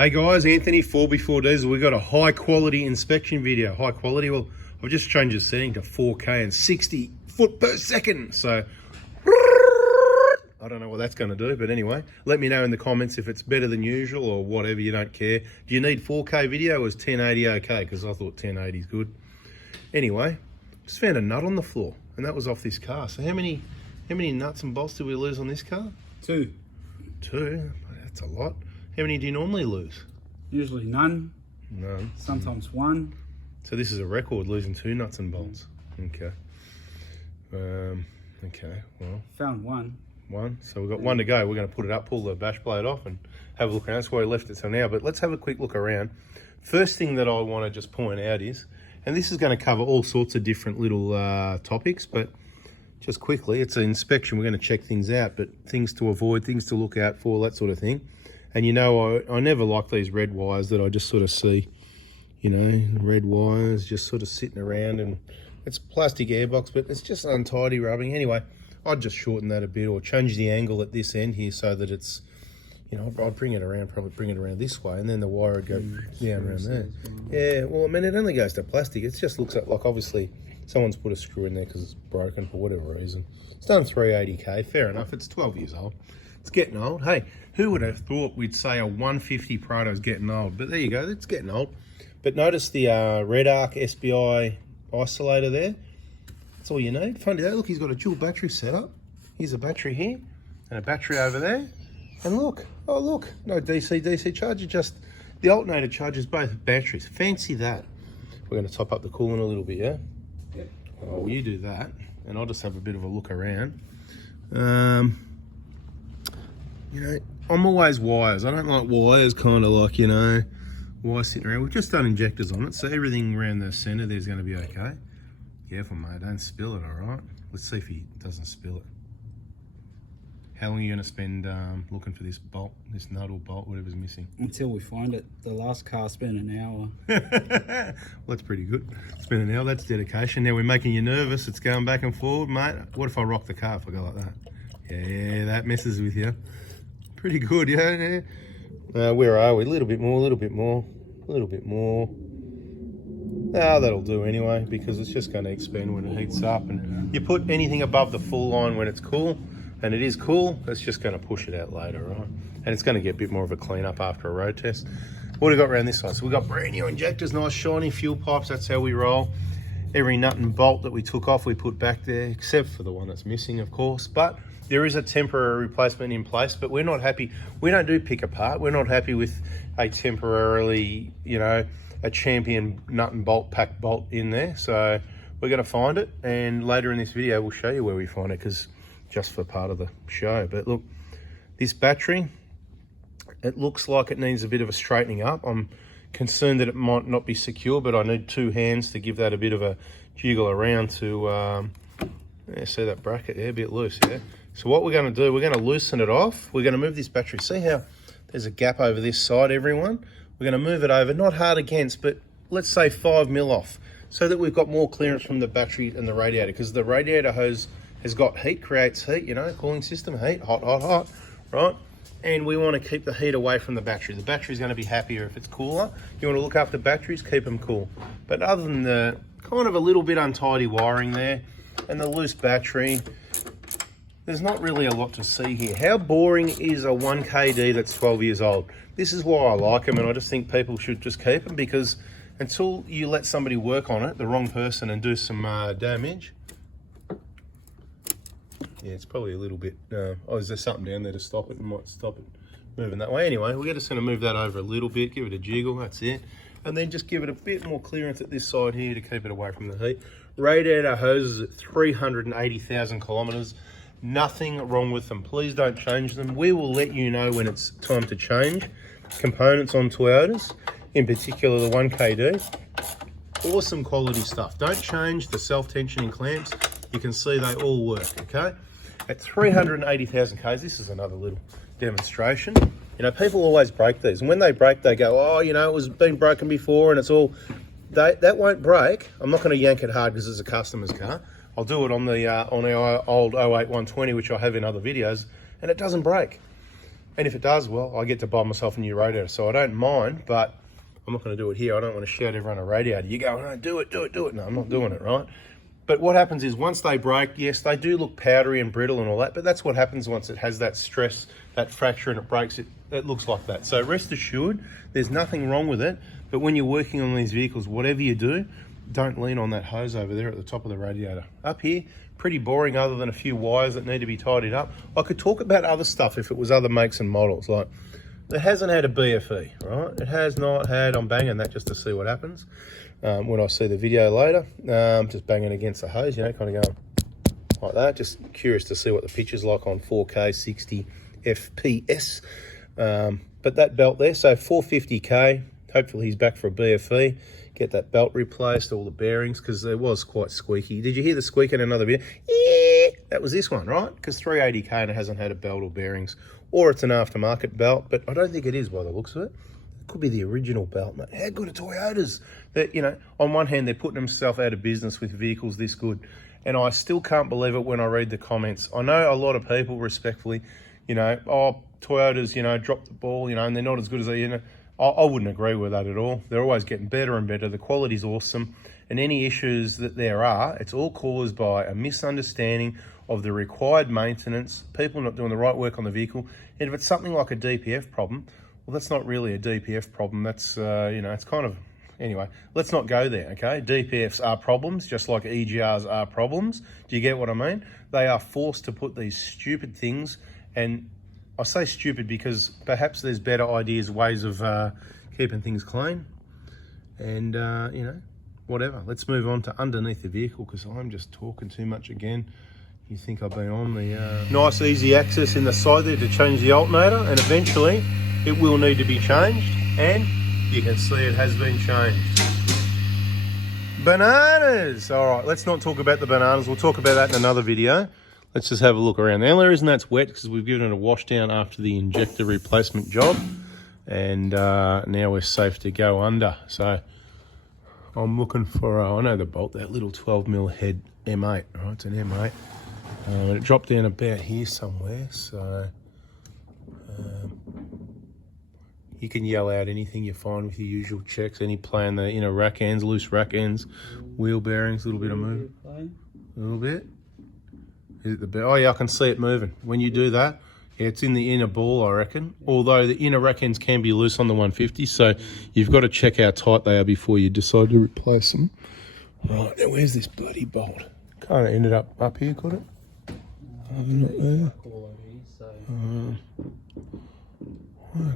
Hey guys, Anthony, 4x4 Diesel. We've got a high quality inspection video. High quality, well, I've just changed the setting to 4K and 60 foot per second. So, I don't know what that's going to do, but anyway, let me know in the comments if it's better than usual or whatever, you don't care. Do you need 4K video or is 1080 okay? Because I thought 1080 is good. Anyway, just found a nut on the floor and that was off this car. So how many nuts and bolts did we lose on this car? Two. Two? That's a lot. How many do you normally lose? Usually none. None. Sometimes one. So this is a record, losing 2 nuts and bolts. Okay. Okay, well. Found one. One. So we've got one to go. We're going to put it up, pull the bash plate off and have a look around. That's why I left it till now. But let's have a quick look around. First thing that I want to just point out is, and this is going to cover all sorts of different little topics, but just quickly, it's an inspection. We're going to check things out, but things to avoid, things to look out for, that sort of thing. And you know, I never like these red wires that I just sort of see, you know, red wires just sort of sitting around, and it's plastic airbox, but it's just untidy rubbing. Anyway, I'd just shorten that a bit or change the angle at this end here so that it's, you know, I'd bring it around, probably bring it around this way, and then the wire would go down around there. Yeah, well, I mean, it only goes to plastic. It just looks like obviously someone's put a screw in there because it's broken for whatever reason. It's done 380K, fair enough. It's 12 years old. It's getting old. Hey, who would have thought we'd say a 150 Prado is getting old? But there you go, it's getting old. But notice the Red Arc SBI isolator there. That's all you need. Funny that, look, he's got a dual battery setup. Here's a battery here and a battery over there. And look, oh look, no DC charger, just the alternator charges both batteries. Fancy that. We're going to top up the coolant a little bit, yeah? Yep. Oh, you do that, and I'll just have a bit of a look around. You know, I'm always wires. I don't like wires kind of like, you know, wires sitting around. We've just done injectors on it, so everything around the center there's going to be okay. Careful, mate, don't spill it, all right? Let's see if he doesn't spill it. How long are you going to spend looking for this bolt, this nut or bolt, whatever's missing? Until we find it. The last car spent an hour. Well, that's pretty good. Spend an hour, that's dedication. Now we're making you nervous. It's going back and forward, mate. What if I rock the car if I go like that? Yeah, that messes with you. Pretty good, yeah. Where are we? A little bit more, a little bit more, a little bit more. Ah, that'll do anyway, because it's just going to expand when it heats up. And you put anything above the full line when it's cool, and it is cool, it's just going to push it out later, right? And it's going to get a bit more of a clean up after a road test. What have we got around this side? So we've got brand new injectors, nice shiny fuel pipes, that's how we roll. Every nut and bolt that we took off, we put back there, except for the one that's missing, of course. But there is a temporary replacement in place, but we're not happy. We don't do pick apart. We're not happy with a temporarily, you know, a champion nut and bolt pack bolt in there. So we're going to find it, and later in this video we'll show you where we find it, because just for part of the show. But look, this battery, it looks like it needs a bit of a straightening up. I'm concerned that it might not be secure, but I need 2 hands to give that a bit of a jiggle around to yeah, see that bracket there, a bit loose, yeah. So what we're going to do, we're going to loosen it off. We're going to move this battery. See how there's a gap over this side, everyone? We're going to move it over, not hard against, but let's say 5 mil off, so that we've got more clearance from the battery and the radiator, because the radiator hose has got heat, creates heat, you know, cooling system, heat, hot, hot, hot, right? And we want to keep the heat away from the battery. The battery's going to be happier if it's cooler. You want to look after batteries, keep them cool. But other than the kind of a little bit untidy wiring there and the loose battery, there's not really a lot to see here. How boring is a 1KD that's 12 years old? This is why I like them, and I just think people should just keep them, because until you let somebody work on it, the wrong person, and do some damage. Yeah, it's probably a little bit, oh, is there something down there to stop it? It might stop it moving that way. Anyway, we're just gonna move that over a little bit, give it a jiggle, that's it. And then just give it a bit more clearance at this side here to keep it away from the heat. Radiator hoses at 380,000 kilometers. Nothing wrong with them. Please don't change them. We will let you know when it's time to change components on Toyotas, in particular the 1KD. Awesome quality stuff. Don't change the self-tensioning clamps. You can see they all work, okay? At 380,000 Ks, this is another little demonstration. You know, people always break these, and when they break, they go, oh, you know, it was been broken before, and it's all, that won't break. I'm not gonna yank it hard because it's a customer's car. I'll do it on the on our old 08 120, which I have in other videos, and it doesn't break. And if it does, well, I get to buy myself a new radiator. So I don't mind, but I'm not going to do it here. I don't want to shout everyone a radiator. You go, no, do it, do it, do it. No, I'm not doing it, right? But what happens is once they break, yes, they do look powdery and brittle and all that, but that's what happens once it has that stress, that fracture, and it breaks, it looks like that. So rest assured, there's nothing wrong with it. But when you're working on these vehicles, whatever you do, don't lean on that hose over there at the top of the radiator. Up here, pretty boring other than a few wires that need to be tidied up. I could talk about other stuff if it was other makes and models. Like, it hasn't had a BFE, right? It has not had, I'm banging that just to see what happens. When I see the video later, just banging against the hose, you know, kind of going like that. Just curious to see what the picture's like on 4K 60 FPS. But that belt there, so 450K, hopefully he's back for a BFE. Get that belt replaced, all the bearings, because it was quite squeaky. Did you hear the squeak in another video? Yeah, that was this one, right? Because 380K and it hasn't had a belt or bearings, or it's an aftermarket belt, but I don't think it is by the looks of it. It could be the original belt, mate. How good are Toyotas? That, you know, on one hand, they're putting themselves out of business with vehicles this good, and I still can't believe it when I read the comments. I know a lot of people, respectfully, you know, oh, Toyotas, you know, dropped the ball, you know, and they're not as good as they, you know. I wouldn't agree with that at all. They're always getting better and better. The quality's awesome. And any issues that there are, it's all caused by a misunderstanding of the required maintenance, people not doing the right work on the vehicle. And if it's something like a DPF problem, well, that's not really a DPF problem. That's, you know, it's kind of, anyway, let's not go there, okay? DPFs are problems, just like EGRs are problems. Do you get what I mean? They are forced to put these stupid things, and I say stupid because perhaps there's better ideas, ways of keeping things clean, and you know, whatever. Let's move on to underneath the vehicle, because I'm just talking too much again. You think I've been on the nice easy access in the side there to change the alternator, and eventually it will need to be changed, and you can see it has been changed. Bananas. All right, let's not talk about the bananas. We'll talk about that in another video. Let's just have a look around. The only reason that's wet because we've given it a wash down after the injector replacement job, and now we're safe to go under. So I'm looking for, I know the bolt, that little 12mm head M8, right? It's an M8. And it dropped down about here somewhere, so you can yell out anything you find with your usual checks, any play in the inner rack ends, loose rack ends, wheel bearings, a little bit of movement. A little bit. Is it the bell? Oh yeah, I can see it moving. When you do that, yeah, it's in the inner ball, I reckon. Although the inner rack ends can be loose on the 150, so you've got to check how tight they are before you decide to replace them. Right, now where's this bloody bolt? Kind of ended up here, could it? Not there.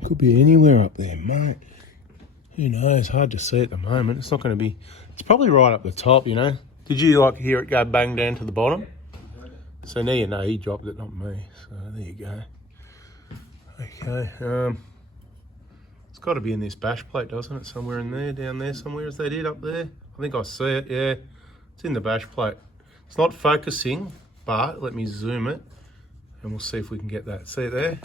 It could be anywhere up there, mate. Who knows? Hard to see at the moment. It's not going to be. It's probably right up the top, you know. Did you like hear it go bang down to the bottom? So now you know he dropped it, not me. So there you go. Okay. It's got to be in this bash plate, doesn't it? Somewhere in there, down there, somewhere as they did up there. I think I see it. Yeah, it's in the bash plate. It's not focusing, but let me zoom it, and we'll see if we can get that. See it there?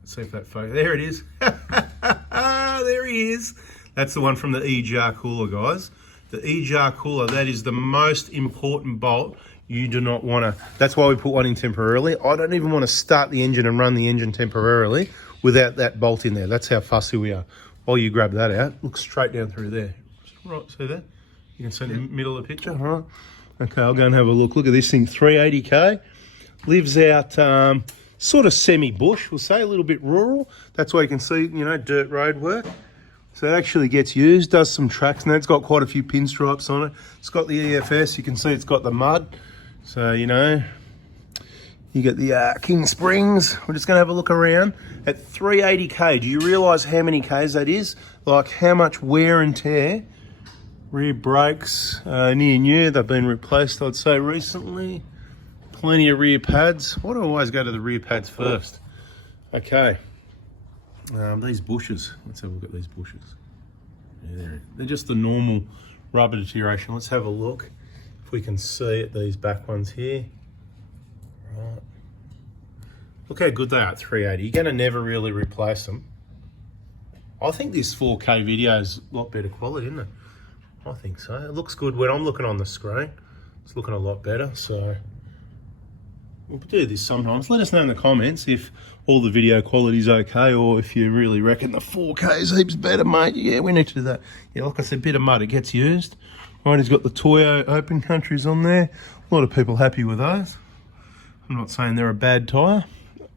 Let's see if that focus. There it is. There he is. That's the one from the EGR cooler, guys. The EGR cooler, that is the most important bolt. You do not want to, that's why we put one in temporarily. I don't even want to start the engine and run the engine temporarily without that bolt in there. That's how fussy we are. While you grab that out, look straight down through there. Right, see that? You can see in the middle of the picture, all right? Okay, I'll go and have a look. Look at this thing, 380K. Lives out sort of semi-bush, we'll say, a little bit rural. That's why you can see, you know, dirt road work. So it actually gets used, does some tracks, and it's got quite a few pinstripes on it. It's got the EFS, you can see it's got the mud. So, you know, you get the King Springs. We're just going to have a look around. At 380K, do you realise how many Ks that is? Like how much wear and tear? Rear brakes, near new, they've been replaced, I'd say, recently. Plenty of rear pads. Why do I always go to the rear pads first? Okay. These bushes. Let's have a look at these bushes. Yeah, they're just the normal rubber deterioration. Let's have a look if we can see it, these back ones here. Right. Look how good they are at 380. You're going to never really replace them. I think this 4K video is a lot better quality, isn't it? I think so. It looks good when I'm looking on the screen. It's looking a lot better, so We'll do this sometimes. Let us know in the comments if all the video quality is okay, or if you really reckon the 4K is heaps better, mate. Yeah, we need to do that. Yeah, like I said, bit of mud, it gets used. Right, he's got the Toyo Open Countries on there. A lot of people happy with those. I'm not saying they're a bad tyre.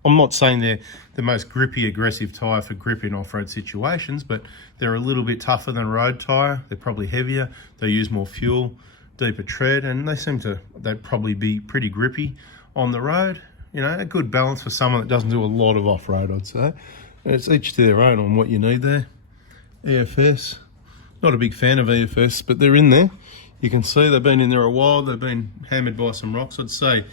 I'm not saying they're the most grippy, aggressive tyre for gripping off-road situations, but they're a little bit tougher than a road tyre. They're probably heavier. They use more fuel, deeper tread, and they'd probably be pretty grippy on the road. You know, a good balance for someone that doesn't do a lot of off-road, I'd say. It's each to their own on what you need there. EFS. Not a big fan of EFS, but they're in there. You can see they've been in there a while. They've been hammered by some rocks. I'd say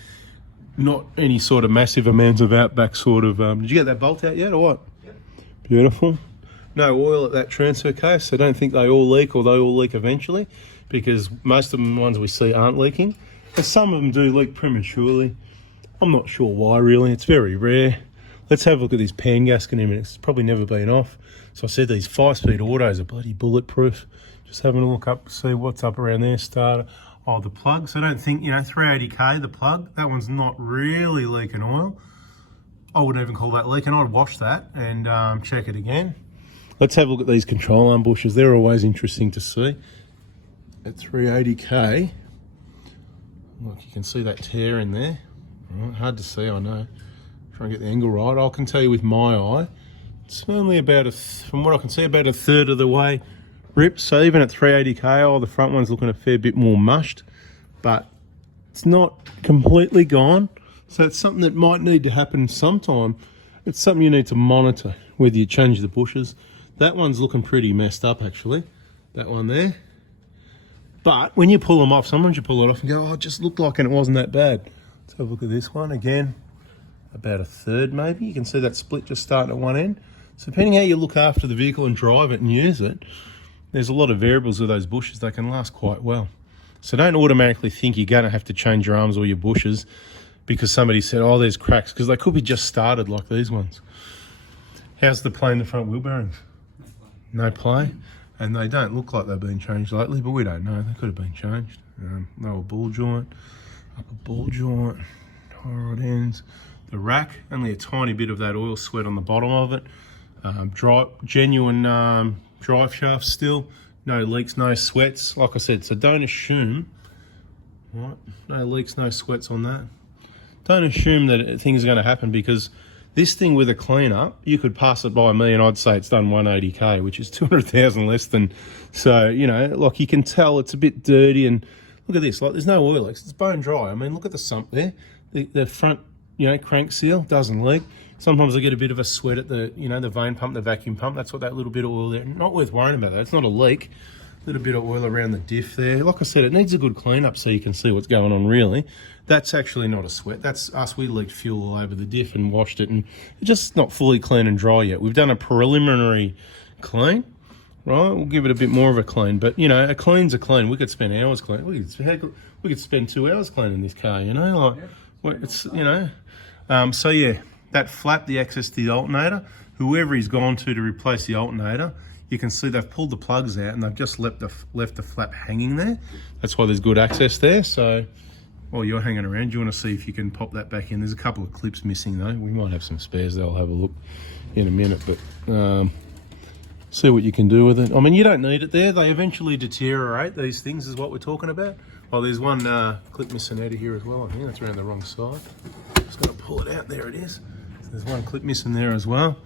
not any sort of massive amounts of outback sort of... did you get that bolt out yet or what? Yep. Beautiful. No oil at that transfer case. So I don't think they all leak, or they all leak eventually, because most of the ones we see aren't leaking. And some of them do leak prematurely. I'm not sure why, really. It's very rare. Let's have a look at this pan gasket in a minute. It's probably never been off. So I said these 5-speed autos are bloody bulletproof. Just having a look up, see what's up around there. Starter. Oh, the plug. So I don't think, 380k, the plug. That one's not really leaking oil. I wouldn't even call that leaking. I'd wash that and check it again. Let's have a look at these control arm bushes. They're always interesting to see. At 380k, look, you can see that tear in there. Right, hard to see, I know. Try and get the angle right. I can tell you with my eye, it's only about from what I can see, about a third of the way ripped. So even at 380k, the front one's looking a fair bit more mushed, but it's not completely gone. So it's something that might need to happen sometime. It's something you need to monitor, whether you change the bushes. That one's looking pretty messed up, actually. That one there. But when you pull them off, sometimes you pull it off and go, oh, it just looked like it wasn't that bad. Let's have a look at this one again. About a third maybe. You can see that split just starting at one end. So depending how you look after the vehicle and drive it and use it, there's a lot of variables with those bushes. They can last quite well. So don't automatically think you're going to have to change your arms or your bushes because somebody said, oh, there's cracks, because they could be just started like these ones. How's the play in the front wheel bearings? No play. And they don't look like they've been changed lately, but we don't know. They could have been changed. Lower ball joint, upper ball joint, tie rod ends. The rack, only a tiny bit of that oil sweat on the bottom of it. Genuine drive shaft still. No leaks, no sweats. Like I said, so don't assume, right? No leaks, no sweats on that. Don't assume that things are going to happen, because this thing with a clean-up, you could pass it by me and I'd say it's done 180k, which is 200,000 less than... So, like you can tell it's a bit dirty, and look at this, like there's no oil leaks, it's bone dry. I mean, look at the sump there. The front, crank seal doesn't leak. Sometimes I get a bit of a sweat at the, the vane pump, the vacuum pump. That's what that little bit of oil there, not worth worrying about that. It's not a leak. A little bit of oil around the diff there. Like I said, it needs a good clean-up so you can see what's going on really. That's actually not a sweat. That's us. We leaked fuel all over the diff and washed it, and it's just not fully clean and dry yet. We've done a preliminary clean, right? We'll give it a bit more of a clean, but a clean's a clean. We could spend hours cleaning. We could spend 2 hours cleaning this car, it's, so yeah, that flap, the access to the alternator, whoever he's gone to replace the alternator, you can see they've pulled the plugs out and they've just left the flap hanging there. That's why there's good access there. So while you're hanging around, you want to see if you can pop that back in. There's a couple of clips missing though. We might have some spares there. I'll have a look in a minute, but see what you can do with it. I mean, you don't need it there. They eventually deteriorate. These things is what we're talking about. Oh, there's one clip missing out of here as well. I think that's around the wrong side. Just got to pull it out. There it is. There's one clip missing there as well.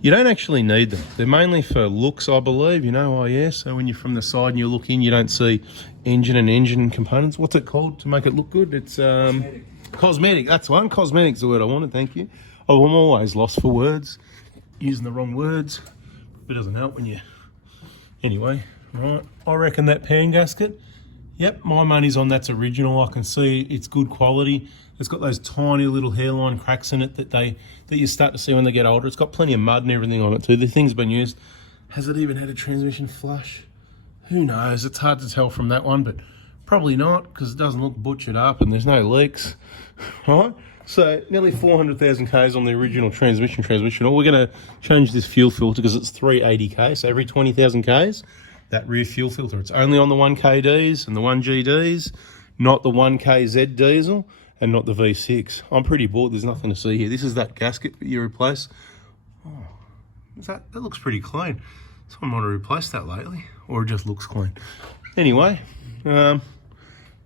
You don't actually need them. They're mainly for looks, I believe, Oh yeah, so when you're from the side and you look in, you don't see engine components. What's it called to make it look good? It's cosmetic. That's one. Cosmetic's the word I wanted, thank you. Oh, I'm always lost for words. Using the wrong words. It doesn't help when you... Anyway, right. I reckon that pan gasket, yep, my money's on that's original. I can see it's good quality. It's got those tiny little hairline cracks in it that you start to see when they get older. It's got plenty of mud and everything on it too. The thing's been used. Has it even had a transmission flush? Who knows? It's hard to tell from that one, but probably not, because it doesn't look butchered up and there's no leaks, right? So nearly 400,000 Ks on the original transmission. We're going to change this fuel filter because it's 380k, so every 20,000 Ks, that rear fuel filter. It's only on the 1KDs and the 1GDs, not the 1KZ diesel. and not the V6. I'm pretty bored. There's nothing to see here. This is that gasket that you replace. Oh, that looks pretty clean. Someone might have replaced that lately, or it just looks clean. Anyway,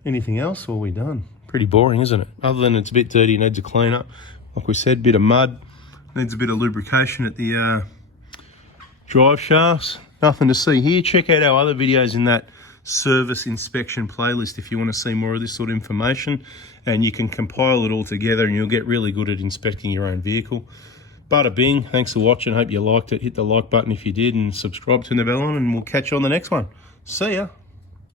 anything else, or are we done? Pretty boring, isn't it? Other than it's a bit dirty, needs a clean up. Like we said, bit of mud, needs a bit of lubrication at the drive shafts. Nothing to see here. Check out our other videos in that service inspection playlist if you want to see more of this sort of information, and you can compile it all together and you'll get really good at inspecting your own vehicle. Bada bing, thanks for watching. Hope you liked it. Hit the like button if you did and subscribe, turn the bell on, and we'll catch you on the next one. See ya.